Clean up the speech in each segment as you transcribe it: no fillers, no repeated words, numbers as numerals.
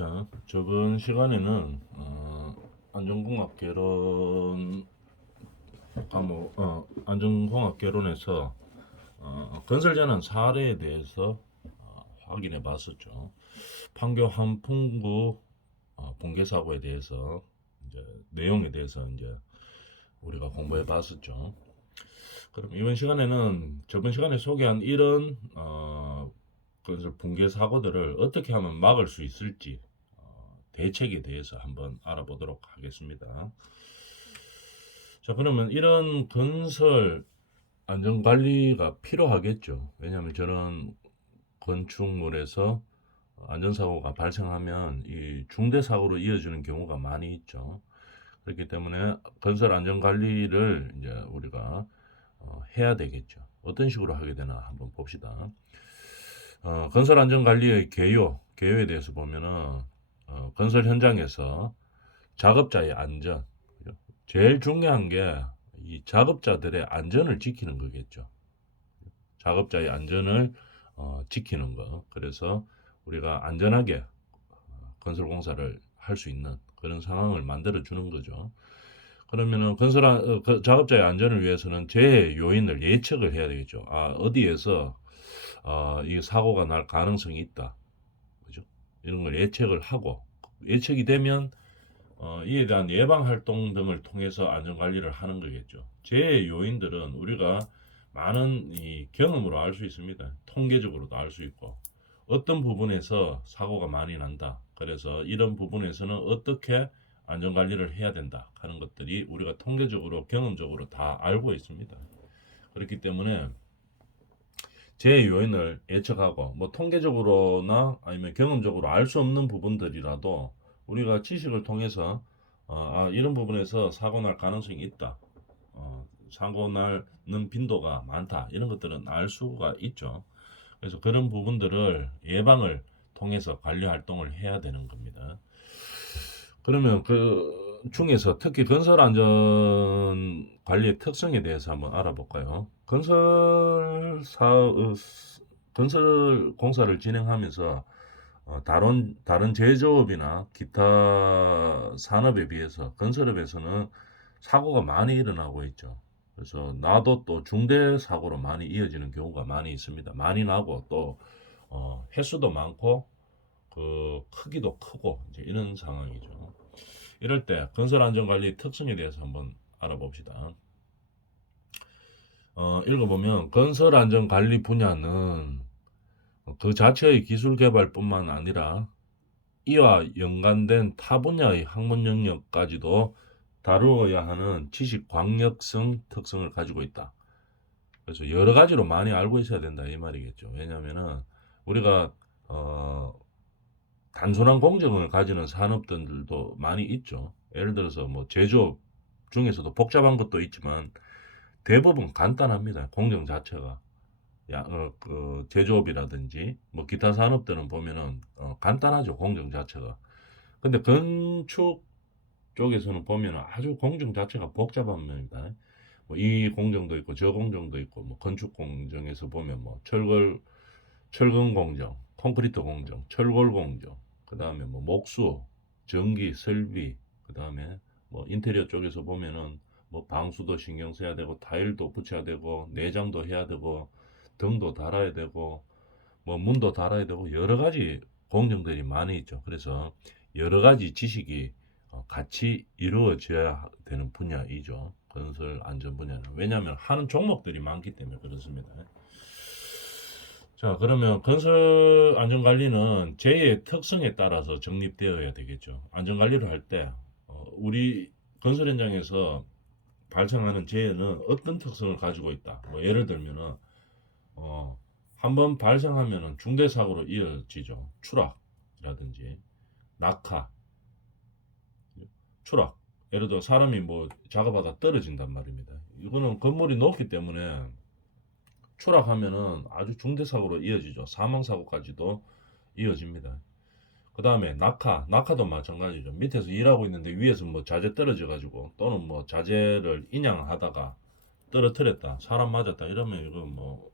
자, 저번 시간에는 안전공학 개론 과목, 안전공학 개론에서 건설재난 사례에 대해서 확인해 봤었죠. 판교 한풍구 붕괴 사고에 대해서 이제 내용에 대해서 이제 우리가 공부해 봤었죠. 그럼 이번 시간에는 저번 시간에 소개한 이런 건설 붕괴 사고들을 어떻게 하면 막을 수 있을지 대책에 대해서 한번 알아보도록 하겠습니다. 자, 그러면 이런 건설 안전관리가 필요하겠죠. 왜냐하면 저런 건축물에서 안전사고가 발생하면 이 중대사고로 이어지는 경우가 많이 있죠. 그렇기 때문에 건설 안전관리를 이제 우리가 해야 되겠죠. 어떤 식으로 하게 되나 한번 봅시다. 건설 안전관리의 개요에 대해서 보면은 건설 현장에서 작업자의 안전, 제일 중요한 게 이 작업자들의 안전을 지키는 거겠죠. 작업자의 안전을 지키는 거. 그래서 우리가 안전하게 건설 공사를 할 수 있는 그런 상황을 만들어 주는 거죠. 그러면은 작업자의 안전을 위해서는 재해 요인을 예측을 해야 되겠죠. 어디에서 이 사고가 날 가능성이 있다. 그죠? 이런 걸 예측을 하고 예측이 되면 이에 대한 예방 활동 등을 통해서 안전 관리를 하는 거겠죠. 재해 요인들은 우리가 많은 이 경험으로 알 수 있습니다. 통계적으로도 알 수 있고 어떤 부분에서 사고가 많이 난다. 그래서 이런 부분에서는 어떻게 안전 관리를 해야 된다 하는 것들이 우리가 통계적으로 경험적으로 다 알고 있습니다. 그렇기 때문에 재해 요인을 예측하고 뭐 통계적으로나 아니면 경험적으로 알 수 없는 부분들이라도 우리가 지식을 통해서 이런 부분에서 사고 날 가능성이 있다. 사고 나는 빈도가 많다. 이런 것들은 알 수가 있죠. 그래서 그런 부분들을 예방을 통해서 관리 활동을 해야 되는 겁니다. 그러면 그 중에서 특히 건설 안전 관리의 특성에 대해서 한번 알아볼까요? 건설 공사를 진행하면서 다른 제조업이나 기타 산업에 비해서 건설업에서는 사고가 많이 일어나고 있죠. 그래서 나도 또 중대 사고로 많이 이어지는 경우가 많이 있습니다. 많이 나고 또 횟수도 많고 그 크기도 크고 이제 이런 상황이죠. 이럴 때 건설 안전 관리 특성에 대해서 한번 알아봅시다. 읽어보면 건설 안전 관리 분야는 그 자체의 기술 개발뿐만 아니라 이와 연관된 타 분야의 학문 영역까지도 다루어야 하는 지식 광역성 특성을 가지고 있다. 그래서 여러 가지로 많이 알고 있어야 된다 이 말이겠죠. 왜냐하면은 우리가 단순한 공정을 가지는 산업들도 많이 있죠. 예를 들어서 뭐 제조업 중에서도 복잡한 것도 있지만 대부분 간단합니다. 공정 자체가. 그 제조업이라든지 뭐 기타 산업들은 보면은 간단하죠. 공정 자체가. 근데 건축 쪽에서는 보면은 아주 공정 자체가 복잡합니다. 뭐 이 공정도 있고 저 공정도 있고 뭐 건축 공정에서 보면 뭐 철근 공정, 콘크리트 공정, 철골 공정, 그 다음에 뭐 목수, 전기, 설비, 그 다음에 뭐 인테리어 쪽에서 보면은 뭐 방수도 신경 써야 되고 타일도 붙여야 되고 내장도 해야 되고 등도 달아야 되고 뭐 문도 달아야 되고 여러 가지 공정들이 많이 있죠. 그래서 여러 가지 지식이 같이 이루어져야 되는 분야이죠. 건설 안전 분야는. 왜냐하면 하는 종목들이 많기 때문에 그렇습니다. 자, 그러면 건설 안전관리는 재해의 특성에 따라서 정립되어야 되겠죠. 안전관리를 할 때, 우리 건설 현장에서 발생하는 재해는 어떤 특성을 가지고 있다. 뭐 예를 들면은, 한번 발생하면은 중대사고로 이어지죠. 추락이라든지, 낙하, 추락. 예를 들어 사람이 뭐 작업하다 떨어진단 말입니다. 이거는 건물이 높기 때문에 추락하면은 아주 중대사고로 이어지죠. 사망사고까지도 이어집니다. 그 다음에 낙하도 마찬가지죠. 밑에서 일하고 있는데 위에서 뭐 자재 떨어져 가지고 또는 뭐 자재를 인양하다가 떨어뜨렸다, 사람 맞았다 이러면 이거 뭐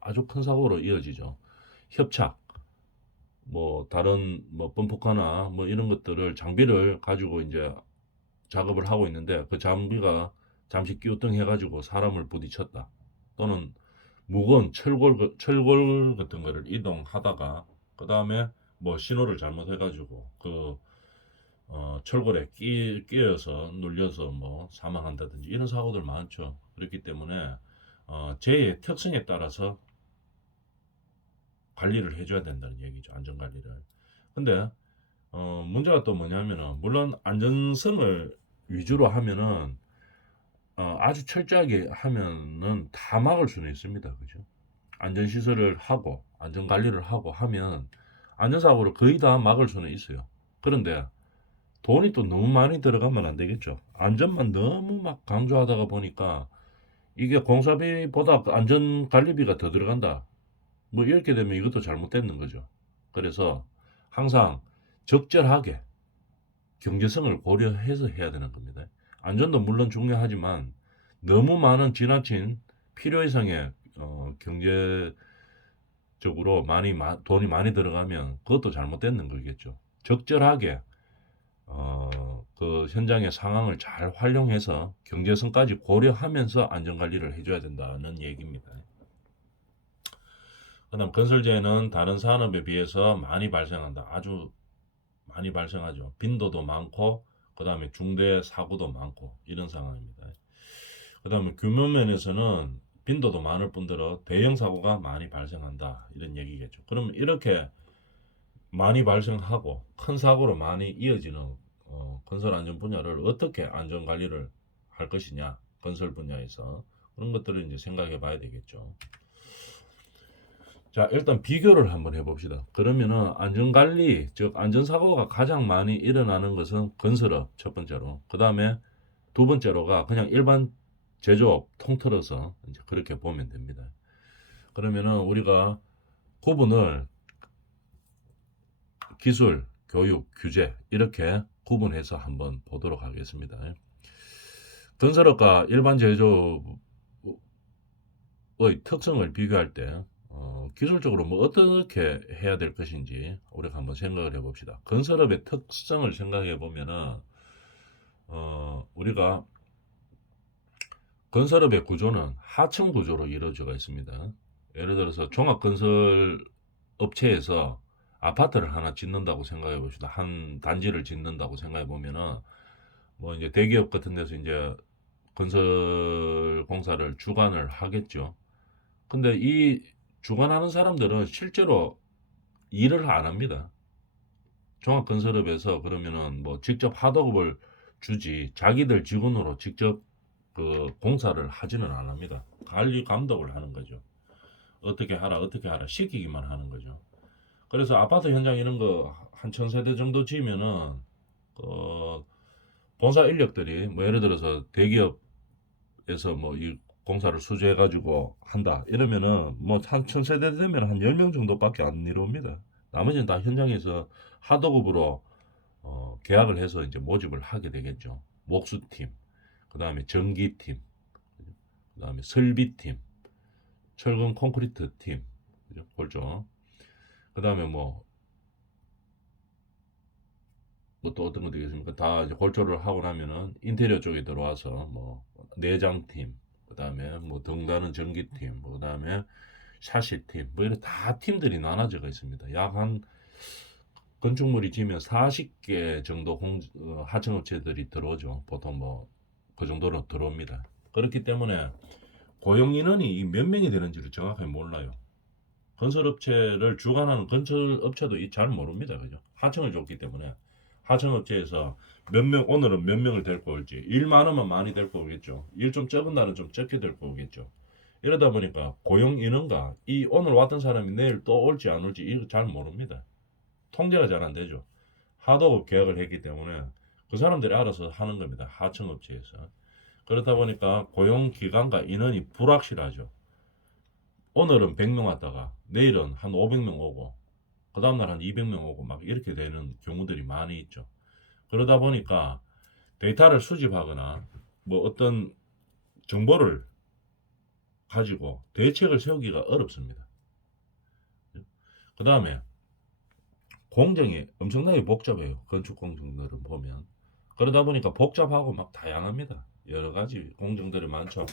아주 큰 사고로 이어지죠. 협착, 뭐 다른 뭐 범퍼카나 뭐 이런 것들을 장비를 가지고 이제 작업을 하고 있는데 그 장비가 잠시 끼우뚱해가지고 사람을 부딪혔다. 또는 무거운 철골 같은 거를 이동하다가 그 다음에 뭐 신호를 잘못해가지고 그 철골에 끼어서 눌려서 뭐 사망한다든지 이런 사고들 많죠. 그렇기 때문에 재해의 특성에 따라서 관리를 해줘야 된다는 얘기죠. 안전 관리를. 근데 문제가 또 뭐냐면은 물론 안전성을 위주로 하면은 아주 철저하게 하면은 다 막을 수는 있습니다. 그죠? 안전시설을 하고 안전관리를 하고 하면 안전사고를 거의 다 막을 수는 있어요. 그런데 돈이 또 너무 많이 들어가면 안 되겠죠. 안전만 너무 막 강조하다가 보니까 이게 공사비보다 그 안전관리비가 더 들어간다. 뭐 이렇게 되면 이것도 잘못되는 거죠. 그래서 항상 적절하게 경제성을 고려해서 해야 되는 겁니다. 안전도 물론 중요하지만 너무 많은 지나친 필요 이상의 경제적으로 돈이 많이 들어가면 그것도 잘못되는 거겠죠. 적절하게 그 현장의 상황을 잘 활용해서 경제성까지 고려하면서 안전관리를 해줘야 된다는 얘기입니다. 그다음 건설재해는 다른 산업에 비해서 많이 발생한다. 아주 많이 발생하죠. 빈도도 많고 그다음에 중대 사고도 많고 이런 상황입니다. 그다음에 규모 면에서는 빈도도 많을 뿐더러 대형 사고가 많이 발생한다 이런 얘기겠죠. 그러면 이렇게 많이 발생하고 큰 사고로 많이 이어지는 건설 안전 분야를 어떻게 안전 관리를 할 것이냐 건설 분야에서 그런 것들을 이제 생각해 봐야 되겠죠. 자, 일단 비교를 한번 해봅시다. 그러면은 안전관리, 즉 안전사고가 가장 많이 일어나는 것은 건설업 첫 번째로, 그 다음에 두 번째로가 그냥 일반 제조업 통틀어서 이제 그렇게 보면 됩니다. 그러면은 우리가 구분을 기술, 교육, 규제 이렇게 구분해서 한번 보도록 하겠습니다. 건설업과 일반 제조업의 특성을 비교할 때 기술적으로 뭐 어떻게 해야 될 것인지 우리가 한번 생각을 해봅시다. 건설업의 특성을 생각해 보면은 우리가 건설업의 구조는 하층 구조로 이루어져 있습니다. 예를 들어서 종합건설 업체에서 아파트를 하나 짓는다고 생각해 봅시다. 한 단지를 짓는다고 생각해 보면은 뭐 이제 대기업 같은 데서 이제 건설 공사를 주관을 하겠죠. 근데 이 주관하는 사람들은 실제로 일을 안 합니다. 종합건설업에서 그러면은 뭐 직접 하도급을 주지 자기들 직원으로 직접 그 공사를 하지는 않습니다. 관리 감독을 하는 거죠. 어떻게 하라 시키기만 하는 거죠. 그래서 아파트 현장 이런 거 한 1000세대 정도 지으면은 그 본사 인력들이 뭐 예를 들어서 대기업에서 뭐 이 공사를 수주해 가지고 한다 이러면은 뭐 한 1000세대 되면 한 10명 정도밖에 안 이루어집니다. 나머지는 다 현장에서 하도급으로 계약을 해서 이제 모집을 하게 되겠죠. 목수팀, 그 다음에 전기팀, 그 다음에 설비팀, 철근 콘크리트 팀, 그죠? 그 다음에 뭐 또 어떤 거 되겠습니까? 다 이제 골조를 하고 나면은 인테리어 쪽에 들어와서 뭐 내장팀, 그 다음에 뭐 등다른 전기팀, 그 다음에 샤시팀, 뭐 이런 다 팀들이 나눠져 있습니다. 약 한 건축물이 지면 40개 정도 하청업체들이 들어오죠. 보통 뭐 그 정도로 들어옵니다. 그렇기 때문에 고용 인원이 몇 명이 되는지를 정확하게 몰라요. 건설업체를 주관하는 건설업체도 잘 모릅니다. 그죠? 하청을 줬기 때문에 하청업체에서 오늘은 몇 명을 데리고 올지 일 많으면 많이 데리고 오겠죠. 일 좀 적은 날은 좀 적게 데리고 오겠죠. 이러다 보니까 고용 인원과 이 오늘 왔던 사람이 내일 또 올지 안 올지 이거 잘 모릅니다. 통제가 잘 안 되죠. 하도급 계약을 했기 때문에 그 사람들이 알아서 하는 겁니다. 하청업체에서. 그렇다 보니까 고용 기간과 인원이 불확실하죠. 오늘은 100명 왔다가 내일은 한 500명 오고 그 다음날 한 200명 오고 막 이렇게 되는 경우들이 많이 있죠. 그러다 보니까 데이터를 수집하거나 뭐 어떤 정보를 가지고 대책을 세우기가 어렵습니다. 그 다음에 공정이 엄청나게 복잡해요. 건축 공정들은 보면. 그러다 보니까 복잡하고 막 다양합니다. 여러 가지 공정들이 많죠.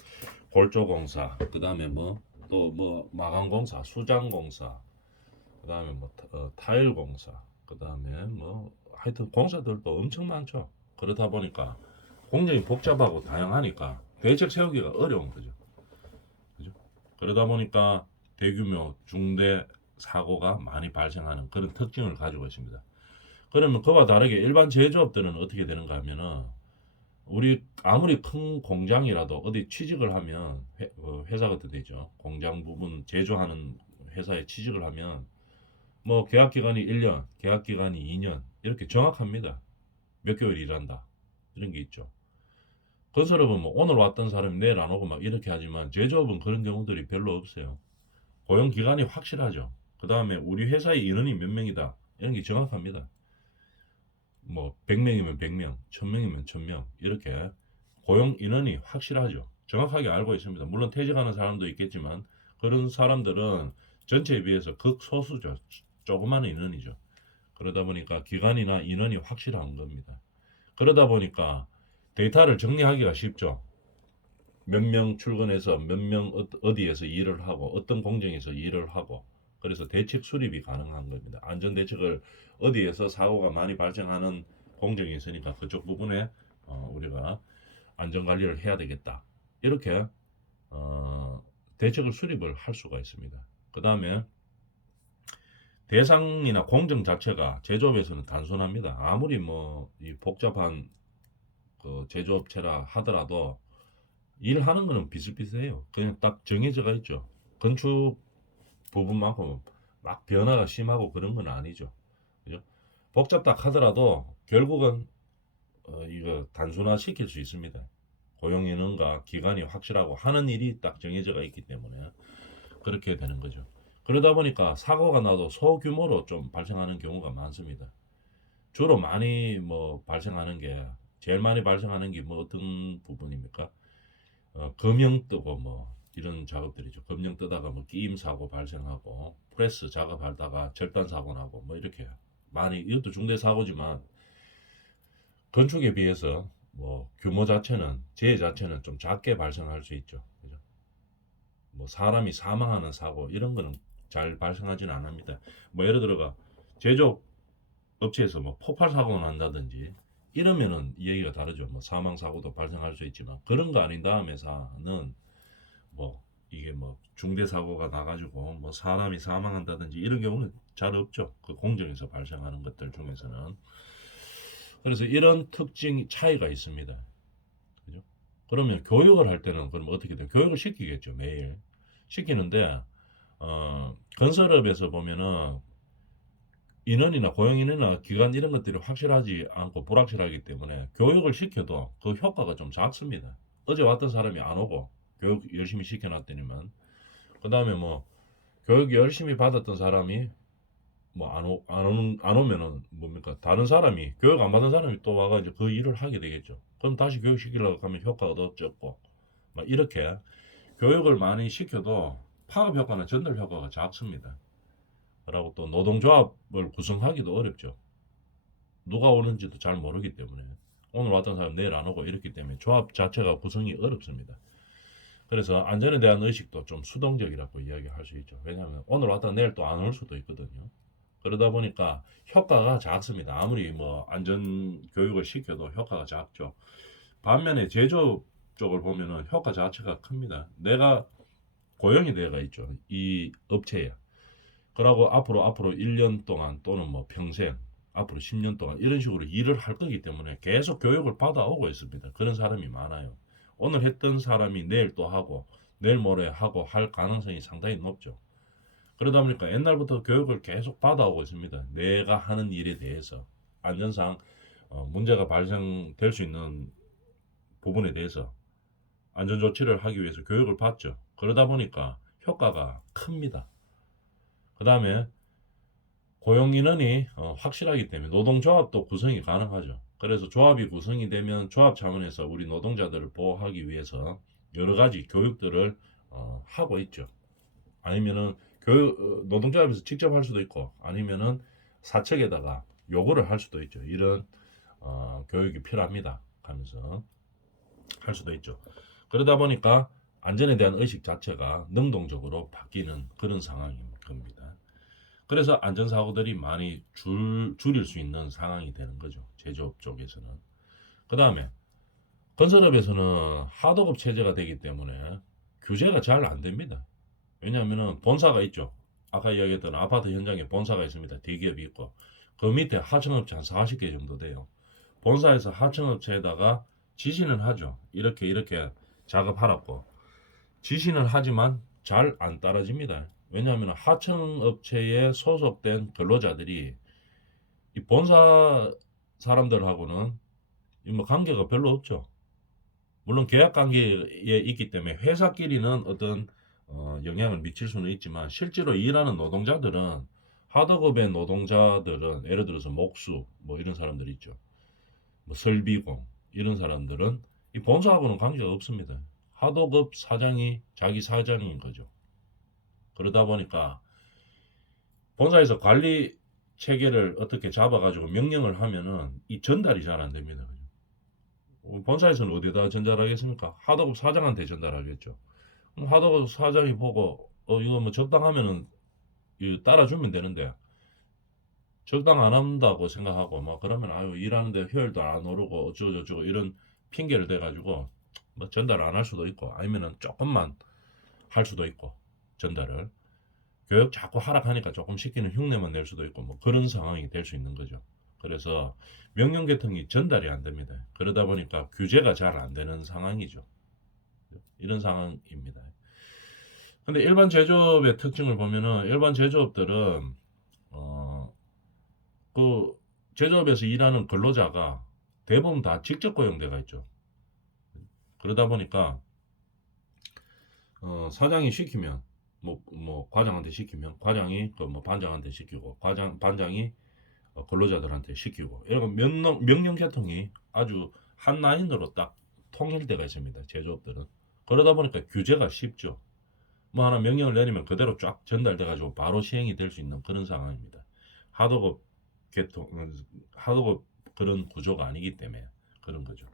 골조공사, 그 다음에 뭐 또 뭐 마감공사, 수장공사, 그 다음에 뭐 타일공사, 그 다음에 뭐 하여튼 공사들도 엄청 많죠. 그러다 보니까 공정이 복잡하고 다양하니까 대책 세우기가 어려운 거죠. 그죠? 그러다 보니까 대규모 중대 사고가 많이 발생하는 그런 특징을 가지고 있습니다. 그러면 그와 다르게 일반 제조업들은 어떻게 되는가 하면은 우리 아무리 큰 공장이라도 어디 취직을 하면 회사 같은 데 있죠. 공장 부분 제조하는 회사에 취직을 하면 뭐 계약 기간이 1년, 계약 기간이 2년 이렇게 정확합니다. 몇 개월 일한다. 이런 게 있죠. 건설업은 뭐 오늘 왔던 사람이 내일 안 오고 막 이렇게 하지만 제조업은 그런 경우들이 별로 없어요. 고용 기간이 확실하죠. 그 다음에 우리 회사의 인원이 몇 명이다. 이런 게 정확합니다. 뭐 100명이면 100명, 1000명이면 1000명 이렇게 고용 인원이 확실하죠. 정확하게 알고 있습니다. 물론 퇴직하는 사람도 있겠지만 그런 사람들은 전체에 비해서 극소수죠. 조그마한 인원이죠. 그러다 보니까 기간이나 인원이 확실한 겁니다. 그러다 보니까 데이터를 정리하기가 쉽죠. 몇 명 출근해서 몇 명 어디에서 일을 하고 어떤 공정에서 일을 하고 그래서 대책 수립이 가능한 겁니다. 안전 대책을 어디에서 사고가 많이 발생하는 공정이 있으니까 그쪽 부분에 우리가 안전 관리를 해야 되겠다. 이렇게 대책을 수립을 할 수가 있습니다. 그 다음에 대상이나 공정 자체가 제조업에서는 단순합니다. 아무리 뭐 이 복잡한 그 제조업체라 하더라도 일하는 거는 비슷비슷해요. 그냥 딱 정해져가 있죠. 건축 부분만큼 막 변화가 심하고 그런 건 아니죠. 그죠? 복잡다 하더라도 결국은 이거 단순화 시킬 수 있습니다. 고용인원과 기간이 확실하고 하는 일이 딱 정해져가 있기 때문에 그렇게 되는 거죠. 그러다 보니까 사고가 나도 소규모로 좀 발생하는 경우가 많습니다. 주로 많이 뭐 발생하는 게 제일 많이 발생하는 게 뭐 어떤 부분입니까? 금형 뜨고 뭐 이런 작업들이죠. 금형 뜨다가 뭐 끼임 사고 발생하고 프레스 작업하다가 절단 사고 나고 뭐 이렇게 많이 이것도 중대 사고지만 건축에 비해서 뭐 규모 자체는 재해 자체는 좀 작게 발생할 수 있죠. 그죠? 뭐 사람이 사망하는 사고 이런 거는 잘 발생하지는 않습니다. 뭐 예를 들어가 제조업 업체에서 뭐 폭발 사고가 난다든지 이러면은 얘기가 다르죠. 뭐 사망 사고도 발생할 수 있지만 그런 거 아닌 다음 회사는 뭐 이게 뭐 중대 사고가 나가지고 뭐 사람이 사망한다든지 이런 경우는 잘 없죠. 그 공정에서 발생하는 것들 중에서는. 그래서 이런 특징 차이가 있습니다. 그죠? 그러면 교육을 할 때는 그럼 어떻게 돼요? 교육을 시키겠죠. 매일 시키는데 건설업에서 보면은 인원이나 고용 인원이나 기간 이런 것들이 확실하지 않고 불확실하기 때문에 교육을 시켜도 그 효과가 좀 작습니다. 어제 왔던 사람이 안 오고 교육 열심히 시켜놨더니만 그 다음에 뭐 교육 열심히 받았던 사람이 뭐 안 오면은 뭡니까 다른 사람이 교육 안 받은 사람이 또 와가 이제 그 일을 하게 되겠죠. 그럼 다시 교육 시키려고 하면 효과가 더 적고 막 이렇게 교육을 많이 시켜도 파급 효과나 전달 효과가 작습니다. 라고 또 노동조합을 구성하기도 어렵죠. 누가 오는지도 잘 모르기 때문에 오늘 왔던 사람 내일 안 오고 이렇기 때문에 조합 자체가 구성이 어렵습니다. 그래서 안전에 대한 의식도 좀 수동적이라고 이야기할 수 있죠. 왜냐하면 오늘 왔다 내일 또 안 올 수도 있거든요. 그러다 보니까 효과가 작습니다. 아무리 뭐 안전 교육을 시켜도 효과가 작죠. 반면에 제조업 쪽을 보면은 효과 자체가 큽니다. 내가 고용이 되어가 있죠. 이 업체에. 그러고 앞으로 1년 동안 또는 뭐 평생 앞으로 10년 동안 이런 식으로 일을 할 거기 때문에 계속 교육을 받아오고 있습니다. 그런 사람이 많아요. 오늘 했던 사람이 내일 또 하고 내일 모레 하고 할 가능성이 상당히 높죠. 그러다 보니까 옛날부터 교육을 계속 받아오고 있습니다. 내가 하는 일에 대해서 안전상 문제가 발생될 수 있는 부분에 대해서 안전조치를 하기 위해서 교육을 받죠. 그러다 보니까 효과가 큽니다. 그 다음에 고용인원이 확실하기 때문에 노동조합도 구성이 가능하죠. 그래서 조합이 구성이 되면 조합 차원에서 우리 노동자들을 보호하기 위해서 여러 가지 교육들을 하고 있죠. 아니면은 노동조합에서 직접 할 수도 있고 아니면은 사측에다가 요구를 할 수도 있죠. 이런 교육이 필요합니다 하면서 할 수도 있죠. 그러다 보니까 안전에 대한 의식 자체가 능동적으로 바뀌는 그런 상황인 겁니다. 그래서 안전사고들이 많이 줄일 수 있는 상황이 되는 거죠. 제조업 쪽에서는. 그 다음에 건설업에서는 하도급 체제가 되기 때문에 규제가 잘 안 됩니다. 왜냐하면 본사가 있죠. 아까 이야기했던 아파트 현장에 본사가 있습니다. 대기업이 있고 그 밑에 하청업체 한 40개 정도 돼요. 본사에서 하청업체에다가 지시는 하죠. 이렇게 이렇게 작업하라고 지시는 하지만 잘 안 따라집니다. 왜냐하면 하청업체에 소속된 근로자들이 이 본사 사람들하고는 뭐 관계가 별로 없죠. 물론 계약 관계에 있기 때문에 회사끼리는 어떤 영향을 미칠 수는 있지만 실제로 일하는 노동자들은 하도급의 노동자들은 예를 들어서 목수 뭐 이런 사람들 있죠. 뭐 설비공 이런 사람들은 이 본사하고는 관계가 없습니다. 하도급 사장이 자기 사장인 거죠. 그러다 보니까 본사에서 관리 체계를 어떻게 잡아가지고 명령을 하면은 이 전달이 잘 안 됩니다. 본사에서는 어디다 전달하겠습니까? 하도급 사장한테 전달하겠죠. 그럼 하도급 사장이 보고 이거 뭐 적당하면은 따라주면 되는데 적당 안 한다고 생각하고 뭐 그러면 아유 일하는데 효율도 안 오르고 어쩌고저쩌고 이런 핑계를 대가지고 뭐 전달 안 할 수도 있고 아니면은 조금만 할 수도 있고 전달을 교육 자꾸 하락하니까 조금 시키는 흉내만 낼 수도 있고 뭐 그런 상황이 될 수 있는 거죠. 그래서 명령 계통이 전달이 안 됩니다. 그러다 보니까 규제가 잘 안 되는 상황이죠. 이런 상황입니다. 근데 일반 제조업의 특징을 보면은 일반 제조업들은 그 제조업에서 일하는 근로자가 대부분 다 직접 고용돼가 있죠. 그러다 보니까 사장이 시키면 뭐 과장한테 시키면 과장이 그 뭐 반장한테 시키고 반장이 근로자들한테 시키고 이런 명령 계통이 아주 한 라인으로 딱 통일되어 있습니다. 제조업들은 그러다 보니까 규제가 쉽죠. 뭐 하나 명령을 내리면 그대로 쫙 전달돼 가지고 바로 시행이 될 수 있는 그런 상황입니다. 하도급 계통 하도급 그런 구조가 아니기 때문에 그런 거죠.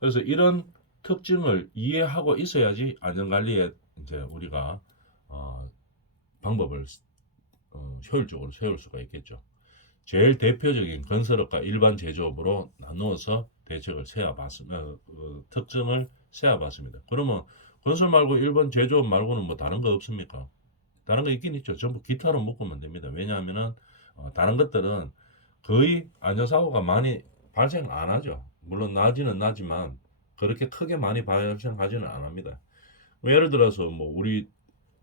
그래서 이런 특징을 이해하고 있어야지 안전관리에 이제 우리가 방법을 효율적으로 세울 수가 있겠죠. 제일 대표적인 건설업과 일반 제조업으로 나누어서 대책을 세워봤습니다. 특징을 세워봤습니다. 그러면 건설 말고 일반 제조업 말고는 뭐 다른 거 없습니까? 다른 거 있긴 있죠. 전부 기타로 묶으면 됩니다. 왜냐하면은 다른 것들은 거의 안전사고가 많이 발생 안 하죠. 물론 나지는 나지만 그렇게 크게 많이 발생하지는 않습니다. 예를 들어서 뭐 우리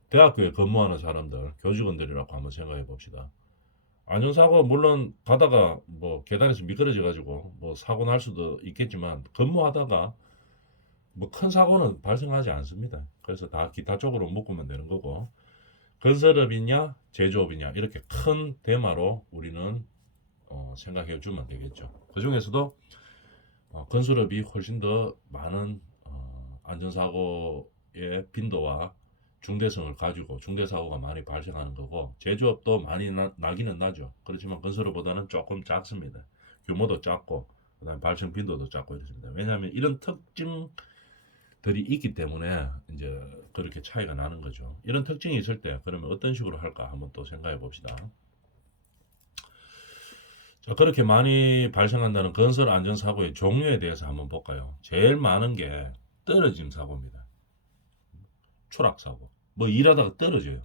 대학교에 근무하는 사람들, 교직원들이라고 한번 생각해 봅시다. 안전사고 물론 가다가 뭐 계단에서 미끄러져 가지고 뭐 사고 날 수도 있겠지만 근무하다가 뭐 큰 사고는 발생하지 않습니다. 그래서 다 기타 쪽으로 묶으면 되는 거고 건설업이냐 제조업이냐 이렇게 큰 테마로 우리는 생각해 주면 되겠죠. 그 중에서도 건설업이 훨씬 더 많은 안전사고의 빈도와 중대성을 가지고 중대사고가 많이 발생하는 거고 제조업도 많이 나기는 나죠. 그렇지만 건설업보다는 조금 작습니다. 규모도 작고 그다음에 발생 빈도도 작고 이렇습니다. 왜냐하면 이런 특징들이 있기 때문에 이제 그렇게 차이가 나는 거죠. 이런 특징이 있을 때 그러면 어떤 식으로 할까 한번 또 생각해 봅시다. 자, 그렇게 많이 발생한다는 건설 안전사고의 종류에 대해서 한번 볼까요? 제일 많은 게 떨어짐 사고입니다. 추락사고. 뭐 일하다가 떨어져요.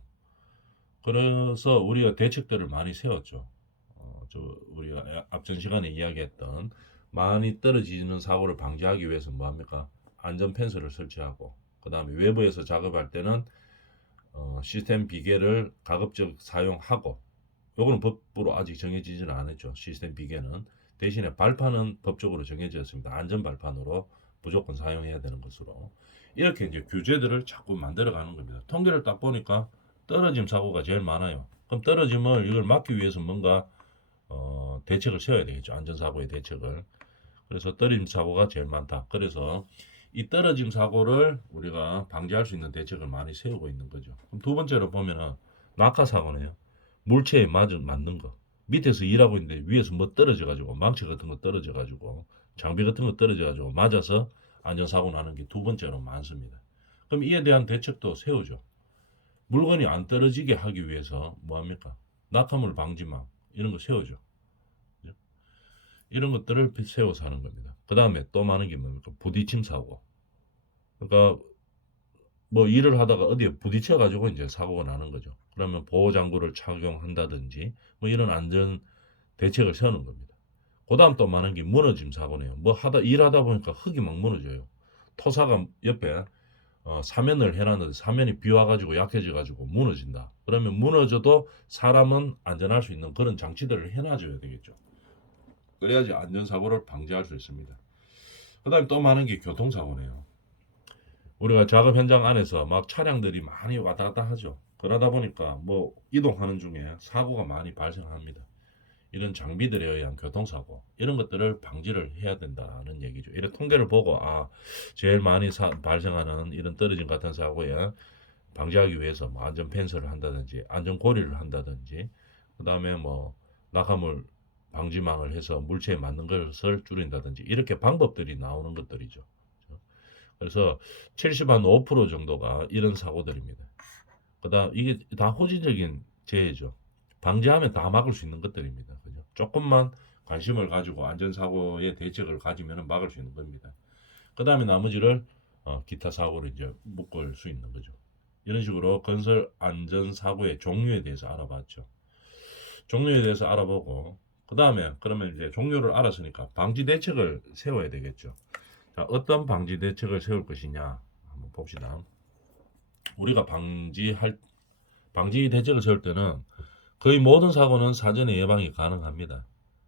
그래서 우리가 대책들을 많이 세웠죠. 우리가 앞전 시간에 이야기했던 많이 떨어지는 사고를 방지하기 위해서 뭐합니까? 안전 펜스를 설치하고 그 다음에 외부에서 작업할 때는 시스템 비계를 가급적 사용하고 요거는 법으로 아직 정해지지는 않았죠. 시스템 비계는 대신에 발판은 법적으로 정해졌습니다. 안전 발판으로 무조건 사용해야 되는 것으로 이렇게 이제 규제들을 자꾸 만들어가는 겁니다. 통계를 딱 보니까 떨어짐 사고가 제일 많아요. 그럼 떨어짐을 이걸 막기 위해서 뭔가 대책을 세워야 되겠죠. 안전사고의 대책을. 그래서 떨어짐 사고가 제일 많다. 그래서 이 떨어짐 사고를 우리가 방지할 수 있는 대책을 많이 세우고 있는 거죠. 그럼 두 번째로 보면은 낙하 사고네요. 물체에 맞는 거. 밑에서 일하고 있는데 위에서 뭐 떨어져가지고 망치 같은 거 떨어져가지고 장비 같은 거 떨어져가지고 맞아서 안전사고 나는 게 두 번째로 많습니다. 그럼 이에 대한 대책도 세우죠. 물건이 안 떨어지게 하기 위해서 뭐합니까? 낙하물 방지망 이런 거 세우죠. 이런 것들을 세워서 하는 겁니다. 그 다음에 또 많은 게 뭡니까? 부딪힘 사고. 그러니까 뭐 일을 하다가 어디에 부딪혀 가지고 이제 사고가 나는 거죠. 그러면 보호 장구를 착용한다든지 뭐 이런 안전 대책을 세우는 겁니다. 그다음 또 많은 게 무너짐 사고네요. 뭐 하다 일하다 보니까 흙이 막 무너져요. 토사가 옆에 사면을 해놨는데 사면이 비 와가지고 약해져가지고 무너진다. 그러면 무너져도 사람은 안전할 수 있는 그런 장치들을 해놔줘야 되겠죠. 그래야지 안전사고를 방지할 수 있습니다. 그다음에 또 많은 게 교통사고네요. 우리가 작업 현장 안에서 막 차량들이 많이 왔다 갔다 하죠. 그러다 보니까 뭐 이동하는 중에 사고가 많이 발생합니다. 이런 장비들에 의한 교통사고 이런 것들을 방지를 해야 된다는 얘기죠. 이런 통계를 보고 제일 많이 발생하는 이런 떨어짐 같은 사고에 방지하기 위해서 뭐 안전 펜스를 한다든지 안전 고리를 한다든지 그다음에 뭐 낙하물 방지망을 해서 물체에 맞는 것을 줄인다든지 이렇게 방법들이 나오는 것들이죠. 그래서 70한 5% 정도가 이런 사고들입니다. 그다음 이게 다 호지적인 재해죠. 방지하면 다 막을 수 있는 것들입니다. 그죠? 조금만 관심을 가지고 안전사고의 대책을 가지면 막을 수 있는 겁니다. 그 다음에 나머지를 기타 사고로 이제 묶을 수 있는 거죠. 이런 식으로 건설 안전사고의 종류에 대해서 알아봤죠. 종류에 대해서 알아보고 그 다음에 그러면 이제 종류를 알았으니까 방지 대책을 세워야 되겠죠. 자, 어떤 방지 대책을 세울 것이냐 한번 봅시다. 우리가 방지 대책을 세울 때는 거의 모든 사고는 사전에 예방이 가능합니다.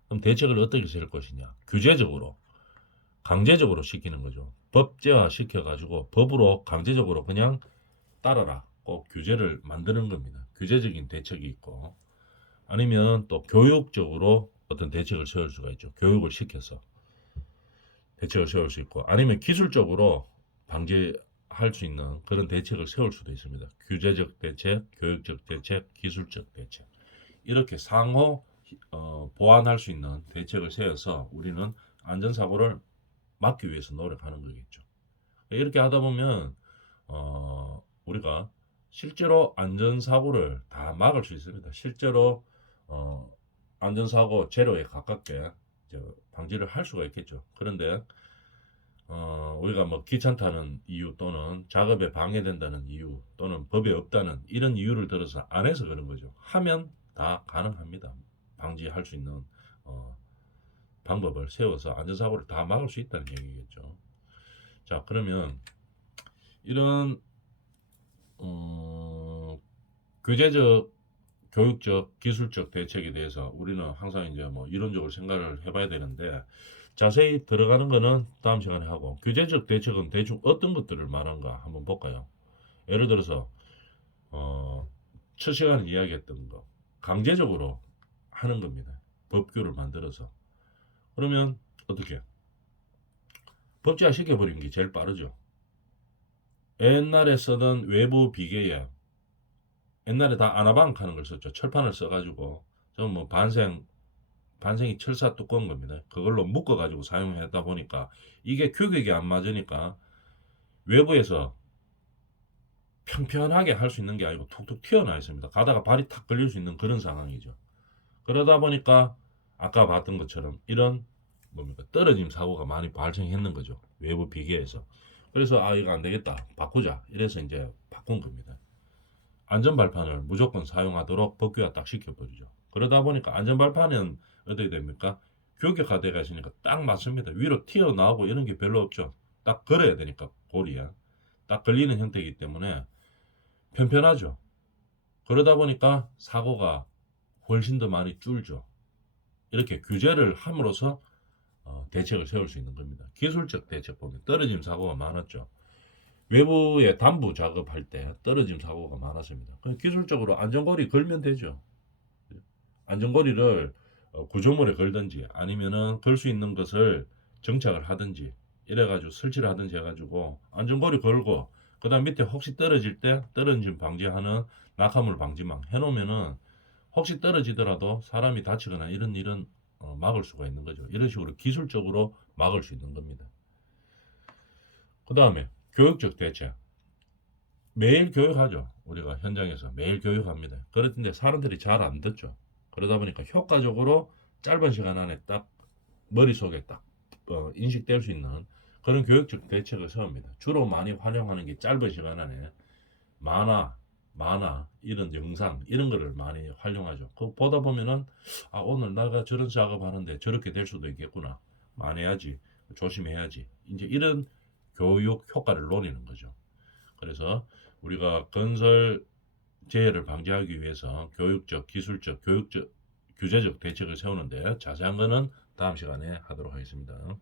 그럼 대책을 어떻게 세울 것이냐? 규제적으로, 강제적으로 시키는 거죠. 법제화 시켜가지고 법으로 강제적으로 그냥 따라라. 꼭 규제를 만드는 겁니다. 규제적인 대책이 있고 아니면 또 교육적으로 어떤 대책을 세울 수가 있죠. 교육을 시켜서 대책을 세울 수 있고 아니면 기술적으로 방지할 수 있는 그런 대책을 세울 수도 있습니다. 규제적 대책, 교육적 대책, 기술적 대책. 이렇게 상호 보완할 수 있는 대책을 세워서 우리는 안전사고를 막기 위해서 노력하는 거겠죠. 이렇게 하다 보면 우리가 실제로 안전사고를 다 막을 수 있습니다. 실제로 안전사고 제로에 가깝게 방지를 할 수가 있겠죠. 그런데 우리가 뭐 귀찮다는 이유 또는 작업에 방해된다는 이유 또는 법에 없다는 이런 이유를 들어서 안 해서 그런 거죠. 하면 다 가능합니다. 방지할 수 있는 방법을 세워서 안전사고를 다 막을 수 있다는 얘기겠죠. 자, 그러면 이런 규제적, 교육적, 기술적 대책에 대해서 우리는 항상 이제 뭐 이론적으로 생각을 해봐야 되는데 자세히 들어가는 거는 다음 시간에 하고 규제적 대책은 대충 어떤 것들을 말한가 한번 볼까요? 예를 들어서 첫 시간에 이야기했던 거 강제적으로 하는 겁니다. 법규를 만들어서 그러면 어떻게 법제화 시켜버리는 게 제일 빠르죠. 옛날에 쓰던 외부 비계약 옛날에 다 아나방크 하는 걸 썼죠. 철판을 써가지고 좀 뭐 반생이 철사 두꺼운 겁니다. 그걸로 묶어가지고 사용하다 보니까 이게 규격이 안 맞으니까 외부에서 평평하게 할 수 있는 게 아니고 툭툭 튀어나와 있습니다. 가다가 발이 탁 걸릴 수 있는 그런 상황이죠. 그러다 보니까 아까 봤던 것처럼 이런 뭡니까 떨어짐 사고가 많이 발생했는 거죠. 외부 비계에서. 그래서 이거 안 되겠다 바꾸자 이래서 이제 바꾼 겁니다. 안전발판을 무조건 사용하도록 법규화 딱 시켜버리죠. 그러다 보니까 안전발판은 어떻게 됩니까? 규격화되어 있으니까 딱 맞습니다. 위로 튀어나오고 이런 게 별로 없죠. 딱 걸어야 되니까 고리에 딱 걸리는 형태이기 때문에 편편하죠. 그러다 보니까 사고가 훨씬 더 많이 줄죠. 이렇게 규제를 함으로써 대책을 세울 수 있는 겁니다. 기술적 대책 보면 떨어짐 사고가 많았죠. 외부에 담부 작업할 때 떨어짐 사고가 많았습니다. 기술적으로 안전고리 걸면 되죠. 안전고리를 구조물에 걸든지 아니면은 걸 수 있는 것을 정착을 하든지 이래가지고 설치를 하든지 해가지고 안전고리 걸고 그 다음 밑에 혹시 떨어질 때 떨어짐 방지하는 낙하물 방지망 해놓으면은 혹시 떨어지더라도 사람이 다치거나 이런 일은 막을 수가 있는 거죠. 이런 식으로 기술적으로 막을 수 있는 겁니다. 그 다음에 교육적 대책. 매일 교육하죠. 우리가 현장에서 매일 교육합니다. 그런데 사람들이 잘 안 듣죠. 그러다 보니까 효과적으로 짧은 시간 안에 딱 머릿속에 딱 인식될 수 있는 그런 교육적 대책을 세웁니다. 주로 많이 활용하는 게 짧은 시간 안에 만화 이런 영상 이런 거를 많이 활용하죠. 그 보다 보면은 오늘 내가 저런 작업하는데 저렇게 될 수도 있겠구나. 만회해야지, 조심해야지. 이제 이런 교육 효과를 노리는 거죠. 그래서 우리가 건설 재해를 방지하기 위해서 교육적, 기술적, 교육적, 규제적 대책을 세우는데 자세한 거는 다음 시간에 하도록 하겠습니다.